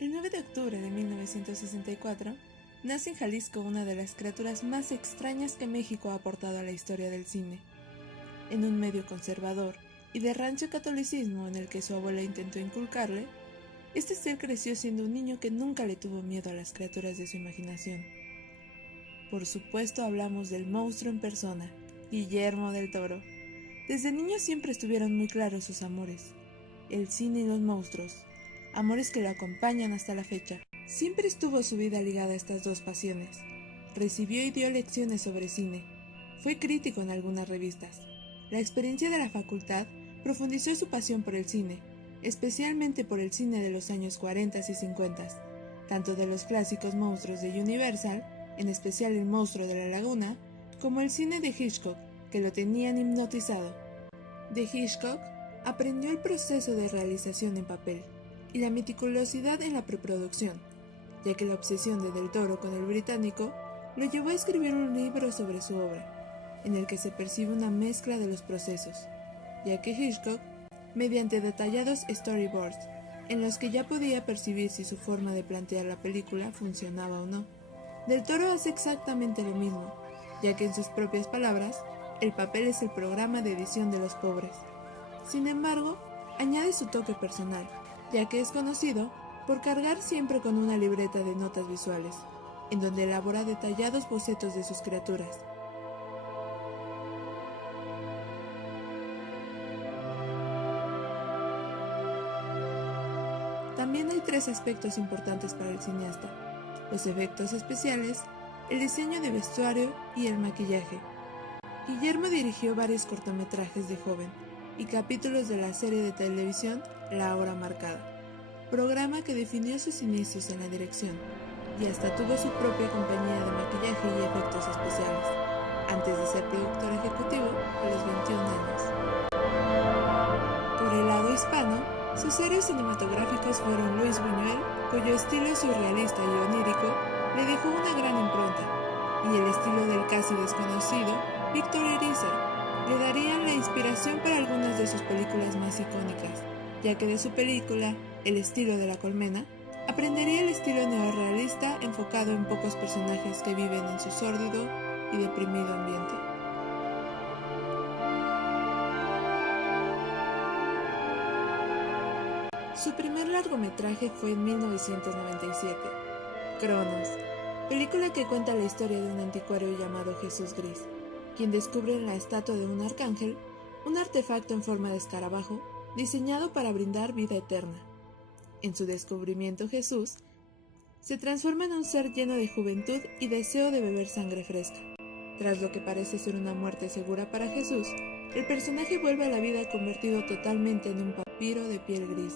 El 9 de octubre de 1964, nace en Jalisco una de las criaturas más extrañas que México ha aportado a la historia del cine. En un medio conservador y de rancio catolicismo en el que su abuela intentó inculcarle, este ser creció siendo un niño que nunca le tuvo miedo a las criaturas de su imaginación. Por supuesto hablamos del monstruo en persona, Guillermo del Toro. Desde niño siempre estuvieron muy claros sus amores, el cine y los monstruos, amores que lo acompañan hasta la fecha. Siempre estuvo su vida ligada a estas dos pasiones. Recibió y dio lecciones sobre cine. Fue crítico en algunas revistas. La experiencia de la facultad profundizó su pasión por el cine, especialmente por el cine de los años 40 y 50, tanto de los clásicos monstruos de Universal, en especial El monstruo de la laguna, como el cine de Hitchcock, que lo tenían hipnotizado. De Hitchcock aprendió el proceso de realización en papel y la meticulosidad en la preproducción, ya que la obsesión de Del Toro con el británico lo llevó a escribir un libro sobre su obra, en el que se percibe una mezcla de los procesos, ya que Hitchcock, mediante detallados storyboards, en los que ya podía percibir si su forma de plantear la película funcionaba o no, Del Toro hace exactamente lo mismo, ya que en sus propias palabras, el papel es el programa de edición de los pobres. Sin embargo, añade su toque personal, ya que es conocido por cargar siempre con una libreta de notas visuales, en donde elabora detallados bocetos de sus criaturas. También hay tres aspectos importantes para el cineasta: los efectos especiales, el diseño de vestuario y el maquillaje. Guillermo dirigió varios cortometrajes de joven y capítulos de la serie de televisión La Hora Marcada, programa que definió sus inicios en la dirección, y hasta tuvo su propia compañía de maquillaje y efectos especiales, antes de ser productor ejecutivo a los 21 años. Por el lado hispano, sus héroes cinematográficos fueron Luis Buñuel, cuyo estilo surrealista y onírico le dejó una gran impronta, y el estilo del casi desconocido Víctor Erice le darían la inspiración para algunas de sus películas más icónicas, ya que de su película El estilo de la colmena aprendería el estilo neorrealista enfocado en pocos personajes que viven en su sórdido y deprimido ambiente. Su primer largometraje fue en 1997, Cronos, película que cuenta la historia de un anticuario llamado Jesús Gris, quien descubre en la estatua de un arcángel un artefacto en forma de escarabajo diseñado para brindar vida eterna. En su descubrimiento, Jesús se transforma en un ser lleno de juventud y deseo de beber sangre fresca. Tras lo que parece ser una muerte segura para Jesús, el personaje vuelve a la vida convertido totalmente en un vampiro de piel gris,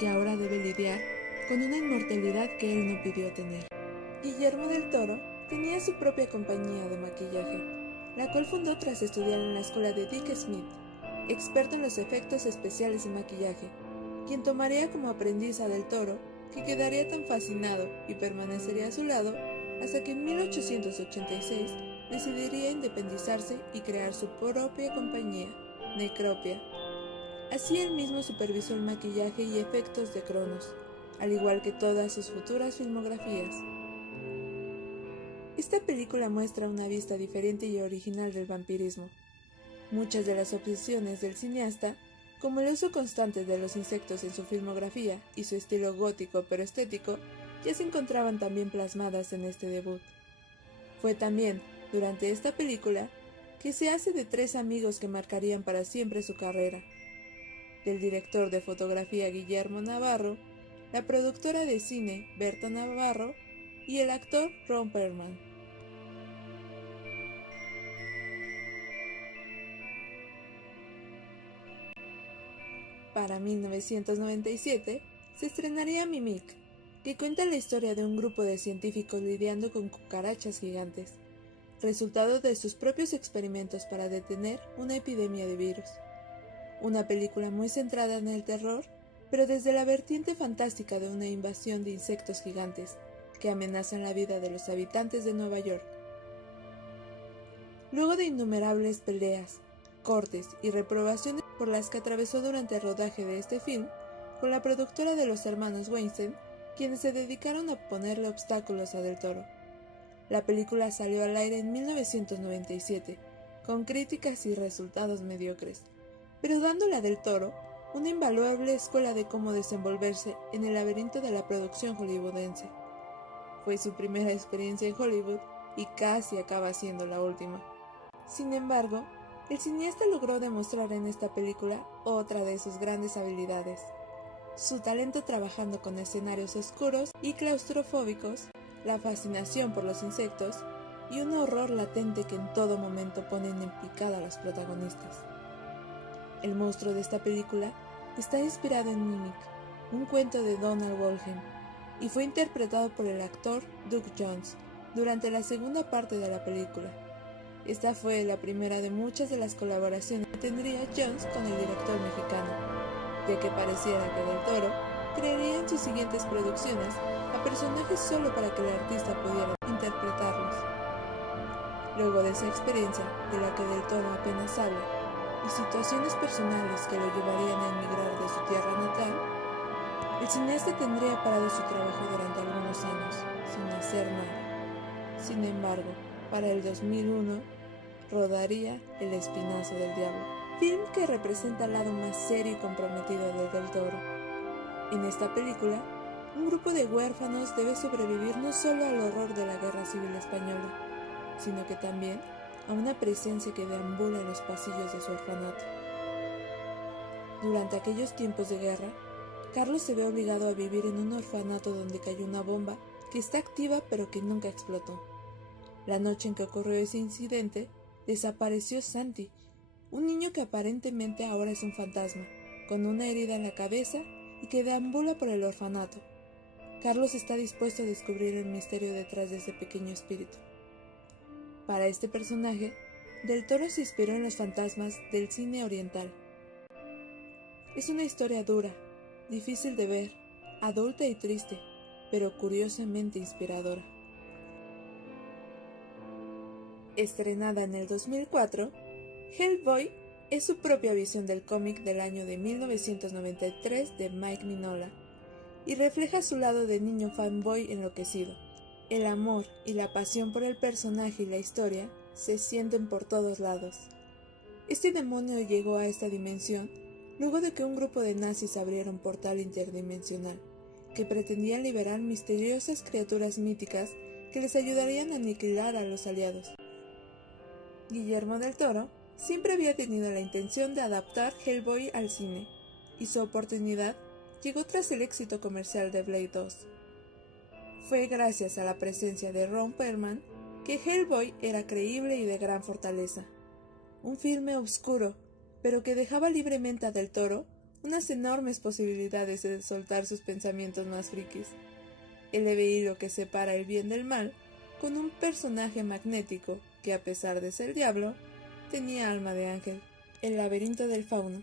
que ahora debe lidiar con una inmortalidad que él no pidió tener. Guillermo del Toro tenía su propia compañía de maquillaje, la cual fundó tras estudiar en la escuela de Dick Smith, experto en los efectos especiales y maquillaje, quien tomaría como aprendiz a Del Toro, que quedaría tan fascinado y permanecería a su lado hasta que en 1886 decidiría independizarse y crear su propia compañía, Necropia. Así él mismo supervisó el maquillaje y efectos de Cronos, al igual que todas sus futuras filmografías. Esta película muestra una vista diferente y original del vampirismo. Muchas de las obsesiones del cineasta, como el uso constante de los insectos en su filmografía y su estilo gótico pero estético, ya se encontraban también plasmadas en este debut. Fue también, durante esta película, que se hace de tres amigos que marcarían para siempre su carrera: del director de fotografía Guillermo Navarro, la productora de cine Berta Navarro y el actor Ron Perlman. Para 1997 se estrenaría Mimic, que cuenta la historia de un grupo de científicos lidiando con cucarachas gigantes, resultado de sus propios experimentos para detener una epidemia de virus. Una película muy centrada en el terror, pero desde la vertiente fantástica de una invasión de insectos gigantes que amenazan la vida de los habitantes de Nueva York. Luego de innumerables peleas, cortes y reprobaciones por las que atravesó durante el rodaje de este film, con la productora de los hermanos Weinstein, quienes se dedicaron a ponerle obstáculos a Del Toro. La película salió al aire en 1997, con críticas y resultados mediocres, pero dándole a Del Toro una invaluable escuela de cómo desenvolverse en el laberinto de la producción hollywoodense. Fue su primera experiencia en Hollywood y casi acaba siendo la última. Sin embargo, el cineasta logró demostrar en esta película otra de sus grandes habilidades: su talento trabajando con escenarios oscuros y claustrofóbicos, la fascinación por los insectos y un horror latente que en todo momento ponen en picada a los protagonistas. El monstruo de esta película está inspirado en Mimic, un cuento de Donald Wollheim, y fue interpretado por el actor Doug Jones durante la segunda parte de la película. Esta fue la primera de muchas de las colaboraciones que tendría Jones con el director mexicano, ya que pareciera que Del Toro crearía en sus siguientes producciones a personajes solo para que el artista pudiera interpretarlos. Luego de esa experiencia, de la que Del Toro apenas habla, y situaciones personales que lo llevarían a emigrar de su tierra natal, el cineasta tendría parado su trabajo durante algunos años, sin hacer nada. Sin embargo, para el 2001, rodaría El Espinazo del Diablo, film que representa el lado más serio y comprometido de Del Toro. En esta película, un grupo de huérfanos debe sobrevivir no solo al horror de la Guerra Civil Española, sino que también a una presencia que deambula en los pasillos de su orfanato. Durante aquellos tiempos de guerra, Carlos se ve obligado a vivir en un orfanato donde cayó una bomba que está activa pero que nunca explotó. La noche en que ocurrió ese incidente, desapareció Santi, un niño que aparentemente ahora es un fantasma, con una herida en la cabeza y que deambula por el orfanato. Carlos está dispuesto a descubrir el misterio detrás de ese pequeño espíritu. Para este personaje, Del Toro se inspiró en los fantasmas del cine oriental. Es una historia dura, difícil de ver, adulta y triste, pero curiosamente inspiradora. Estrenada en el 2004, Hellboy es su propia visión del cómic del año de 1993 de Mike Mignola y refleja su lado de niño fanboy enloquecido. El amor y la pasión por el personaje y la historia se sienten por todos lados. Este demonio llegó a esta dimensión luego de que un grupo de nazis abriera un portal interdimensional que pretendía liberar misteriosas criaturas míticas que les ayudarían a aniquilar a los aliados. Guillermo del Toro siempre había tenido la intención de adaptar Hellboy al cine, y su oportunidad llegó tras el éxito comercial de Blade 2. Fue gracias a la presencia de Ron Perlman que Hellboy era creíble y de gran fortaleza. Un filme oscuro, pero que dejaba libremente a Del Toro unas enormes posibilidades de soltar sus pensamientos más frikis. El leve hilo que separa el bien del mal, con un personaje magnético que, a pesar de ser diablo, tenía alma de ángel. El laberinto del fauno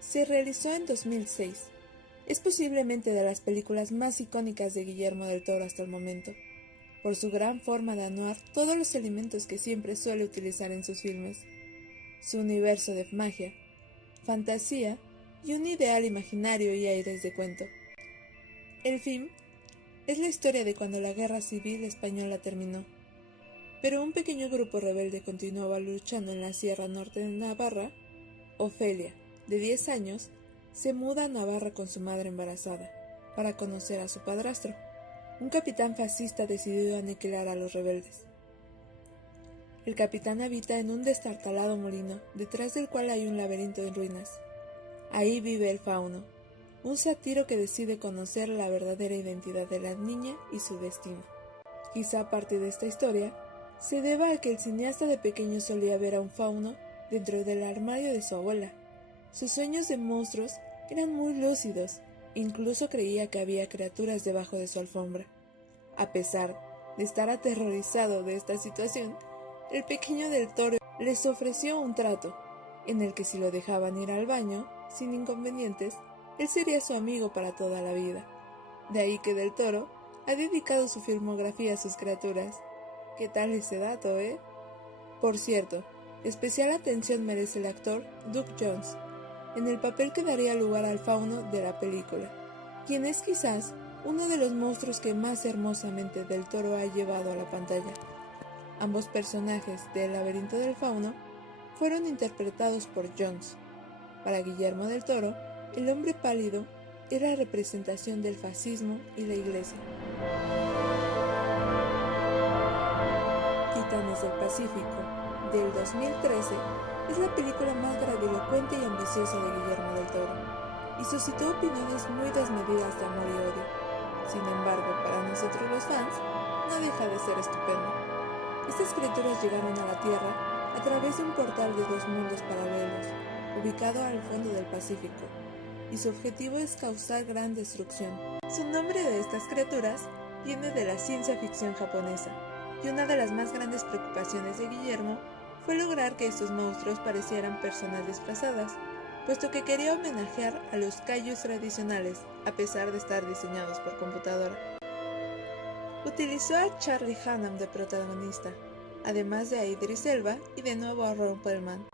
se realizó en 2006. Es posiblemente de las películas más icónicas de Guillermo del Toro hasta el momento, por su gran forma de anuar todos los elementos que siempre suele utilizar en sus filmes. Su universo de magia, fantasía y un ideal imaginario y aires de cuento. El film es la historia de cuando la Guerra Civil Española terminó, pero un pequeño grupo rebelde continuaba luchando en la Sierra Norte de Navarra. Ofelia, de 10 años, se muda a Navarra con su madre embarazada, para conocer a su padrastro, un capitán fascista decidido a aniquilar a los rebeldes. El capitán habita en un destartalado molino, detrás del cual hay un laberinto en ruinas. Ahí vive el fauno, un sátiro que decide conocer la verdadera identidad de la niña y su destino. Quizá parte de esta historia se deba a que el cineasta de pequeño solía ver a un fauno dentro del armario de su abuela. Sus sueños de monstruos eran muy lúcidos, incluso creía que había criaturas debajo de su alfombra. A pesar de estar aterrorizado de esta situación, el pequeño Del Toro les ofreció un trato, en el que si lo dejaban ir al baño, sin inconvenientes, él sería su amigo para toda la vida. De ahí que Del Toro ha dedicado su filmografía a sus criaturas. ¿Qué tal ese dato, eh? Por cierto, especial atención merece el actor Doug Jones, en el papel que daría lugar al fauno de la película, quien es quizás uno de los monstruos que más hermosamente Del Toro ha llevado a la pantalla. Ambos personajes de El laberinto del fauno fueron interpretados por Jones. Para Guillermo del Toro, el hombre pálido era representación del fascismo y la iglesia. Titanes del Pacífico, del 2013, es la película más grandilocuente y ambiciosa de Guillermo del Toro, y suscitó opiniones muy desmedidas de amor y odio. Sin embargo, para nosotros los fans, no deja de ser estupendo. Estas criaturas llegaron a la Tierra a través de un portal de dos mundos paralelos, ubicado al fondo del Pacífico, y su objetivo es causar gran destrucción. Su nombre de estas criaturas viene de la ciencia ficción japonesa, y una de las más grandes preocupaciones de Guillermo fue lograr que estos monstruos parecieran personas disfrazadas, puesto que quería homenajear a los kaijus tradicionales, a pesar de estar diseñados por computadora. Utilizó a Charlie Hunnam de protagonista, además de a Idris Elba y de nuevo a Ron Perlman.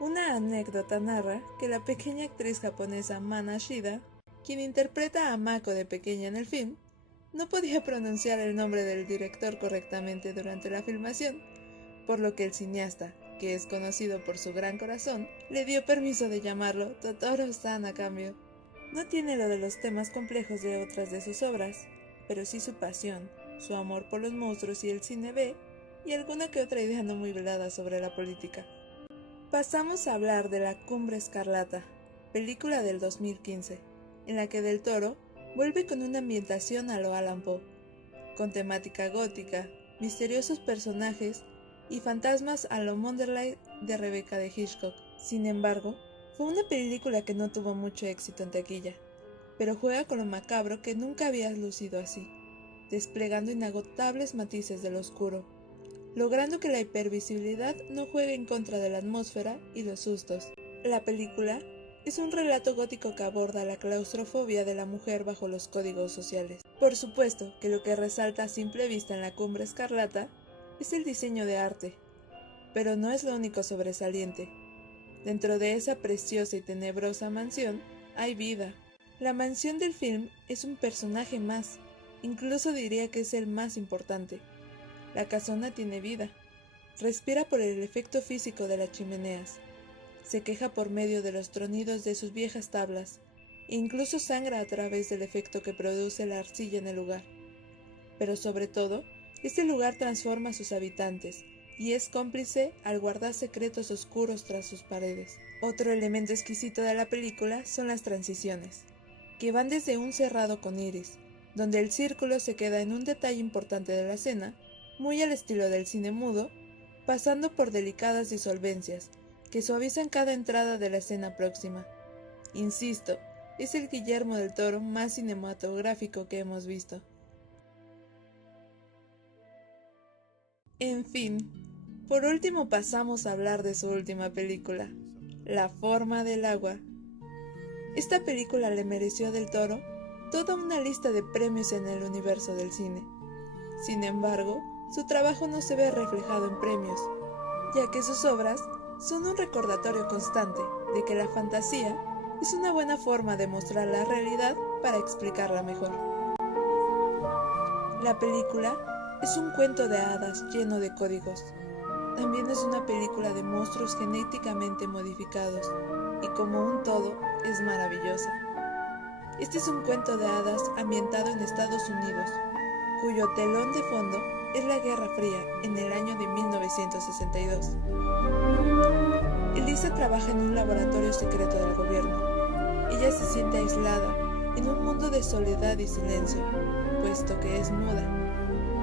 Una anécdota narra que la pequeña actriz japonesa Mana Shida, quien interpreta a Mako de pequeña en el film, no podía pronunciar el nombre del director correctamente durante la filmación, por lo que el cineasta, que es conocido por su gran corazón, le dio permiso de llamarlo Totoro-san a cambio. No tiene lo de los temas complejos de otras de sus obras, pero sí su pasión, su amor por los monstruos y el cine B, y alguna que otra idea no muy velada sobre la política. Pasamos a hablar de La Cumbre Escarlata, película del 2015, en la que Del Toro vuelve con una ambientación a lo Allan Poe, con temática gótica, misteriosos personajes y fantasmas a lo Monderlight de Rebecca de Hitchcock. Sin embargo, fue una película que no tuvo mucho éxito en taquilla, pero juega con lo macabro que nunca había lucido así, desplegando inagotables matices del oscuro, logrando que la hipervisibilidad no juegue en contra de la atmósfera y los sustos. La película es un relato gótico que aborda la claustrofobia de la mujer bajo los códigos sociales. Por supuesto que lo que resalta a simple vista en La Cumbre Escarlata es el diseño de arte, pero no es lo único sobresaliente. Dentro de esa preciosa y tenebrosa mansión hay vida. La mansión del film es un personaje más, incluso diría que es el más importante. La casona tiene vida, respira por el efecto físico de las chimeneas, se queja por medio de los tronidos de sus viejas tablas, e incluso sangra a través del efecto que produce la arcilla en el lugar. Pero sobre todo, este lugar transforma a sus habitantes, y es cómplice al guardar secretos oscuros tras sus paredes. Otro elemento exquisito de la película son las transiciones, que van desde un cerrado con iris, donde el círculo se queda en un detalle importante de la escena, muy al estilo del cine mudo, pasando por delicadas disolvencias, que suavizan cada entrada de la escena próxima. Insisto, es el Guillermo del Toro más cinematográfico que hemos visto. En fin, por último pasamos a hablar de su última película, La forma del agua. Esta película le mereció a Del Toro toda una lista de premios en el universo del cine. Sin embargo, su trabajo no se ve reflejado en premios, ya que sus obras son un recordatorio constante de que la fantasía es una buena forma de mostrar la realidad para explicarla mejor. La película es un cuento de hadas lleno de códigos. También es una película de monstruos genéticamente modificados y como un todo es maravillosa. Este es un cuento de hadas ambientado en Estados Unidos, cuyo telón de fondo es la Guerra Fría en el año de 1962. Elisa trabaja en un laboratorio secreto del gobierno. Ella se siente aislada en un mundo de soledad y silencio, puesto que es muda.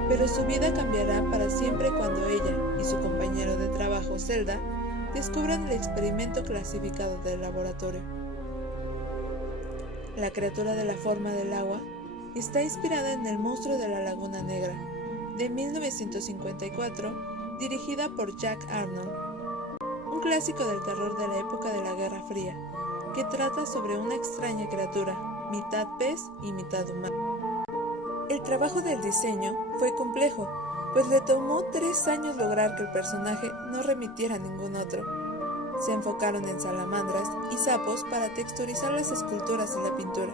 Pero su vida cambiará para siempre cuando ella y su compañero de trabajo, Zelda, descubran el experimento clasificado del laboratorio. La criatura de la forma del agua está inspirada en El monstruo de la Laguna Negra, de 1954, dirigida por Jack Arnold, un clásico del terror de la época de la Guerra Fría, que trata sobre una extraña criatura, mitad pez y mitad humano. El trabajo del diseño fue complejo, pues le tomó 3 años lograr que el personaje no remitiera a ningún otro. Se enfocaron en salamandras y sapos para texturizar las esculturas y la pintura.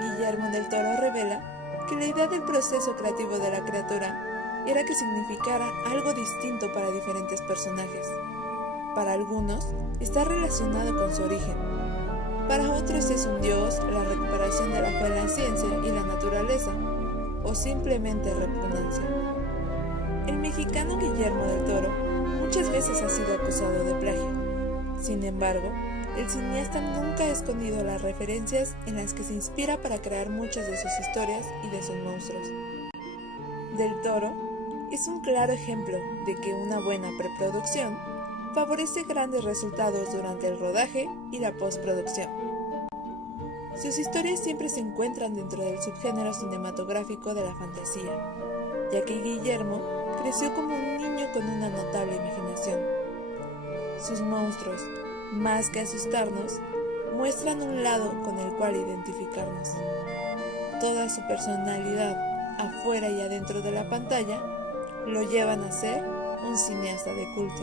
Guillermo del Toro revela que la idea del proceso creativo de la criatura era que significara algo distinto para diferentes personajes. Para algunos, está relacionado con su origen. Para otros es un dios, la recuperación de la fe en la ciencia y la naturaleza, o simplemente repugnancia. El mexicano Guillermo del Toro muchas veces ha sido acusado de plagio. Sin embargo, el cineasta nunca ha escondido las referencias en las que se inspira para crear muchas de sus historias y de sus monstruos. Del Toro es un claro ejemplo de que una buena preproducción favorece grandes resultados durante el rodaje y la postproducción. Sus historias siempre se encuentran dentro del subgénero cinematográfico de la fantasía, ya que Guillermo creció como un niño con una notable imaginación. Sus monstruos, más que asustarnos, muestran un lado con el cual identificarnos. Toda su personalidad, afuera y adentro de la pantalla, lo llevan a ser un cineasta de culto.